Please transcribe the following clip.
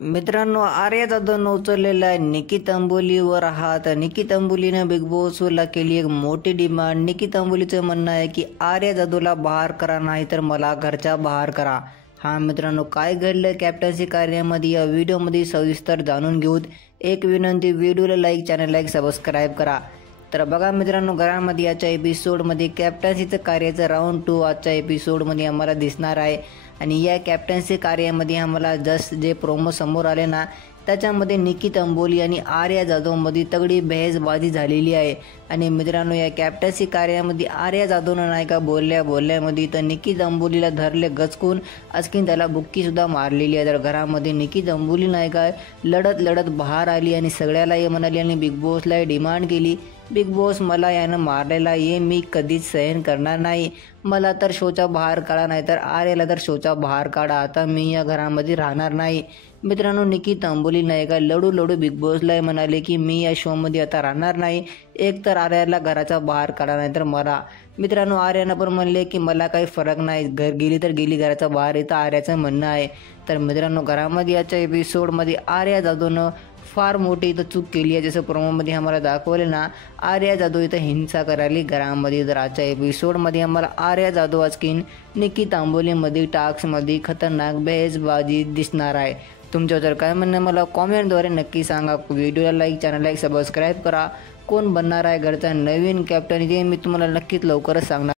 मित्रांनो, आर्या जाधवनं उचललेला आहे निकी तंबोलीवर हात. निकी तंबोलीनं बिग बॉसला केली एक मोठी डिमांड. निकी तंबोलीचं म्हणणं आहे की आर्या जाधवला बाहेर करा, नाही तर मला घरच्या बाहेर करा. हा मित्रांनो, काय घडलं कॅप्टन्सी कार्यामध्ये या व्हिडिओमध्ये सविस्तर जाणून घेऊत. एक विनंती, व्हिडिओला लाईक, चॅनल लाईक, सबस्क्राईब करा. तर बघा मित्रांनो, घरामध्ये आजच्या एपिसोडमध्ये कॅप्टन्सीचं कार्याचं राऊंड 2 आजच्या एपिसोडमध्ये आम्हाला दिसणार आहे. आणि या कॅप्टन्सी कार्यामध्ये आम्हाला जस्ट जे प्रोमो समोर आले ना, त्याच्यामध्ये निकी तंबोली आणि आर्या जाधवमध्ये तगडी बहसबाजी झालेली आहे. आणि मित्रांनो, या कॅप्टन्सी कार्यामध्ये आर्या जाधवनं नाही का बोलल्यामध्ये तर निकी तंबोलीला धरले गचकून, आणखीन त्याला बुक्कीसुद्धा मारलेली आहे. तर घरामध्ये निकी तंबोली नाही का लढत बाहेर आली आणि सगळ्याला हे म्हणाली आणि बिग बॉसला डिमांड केली, बिग बॉस मला यानं मारलेला आहे, मी कधीच सहन करणार नाही. मला तर शोच्या बाहेर काढा, नाही तर आर्याला तर शोच्या बाहेर काढा. आता मी या घरामध्ये राहणार नाही. मित्रांनो, निकी तंबोली नाही का लढू बिग बॉसला म्हणाले की मी या शोमध्ये आता राहणार नाही. एक तर आर्याला घराच्या बाहेर काढा, नाही तर मला. मित्रांनो, आर्यानं पण म्हणले की मला काही फरक नाही, घर गेली तर गेली, घराच्या बाहेर येतं आर्याचं म्हणणं आहे. तर मित्रांनो, घरामध्ये याच्या एपिसोडमध्ये आर्या जाधवनं फार मोठी इथं चूक केली आहे. जसं प्रोमोमध्ये आम्हाला दाखवले ना, आर्या जाधव इथं हिंसा करायली घरामध्ये. तर आजच्या एपिसोडमध्ये आम्हाला आर्या जाधव आणखीन निकी तांबोलीमध्ये टास्कमध्ये खतरनाक बहसबाजी दिसणार आहे. तुमच्या जर काय म्हणणं मला कॉमेंटद्वारे नक्की सांगा. व्हिडिओला लाईक, चॅनल लाईक, सबस्क्राईब करा. कोण बनणार आहे घरचा नवीन कॅप्टन, हे मी तुम्हाला नक्कीच लवकरच सांगणार.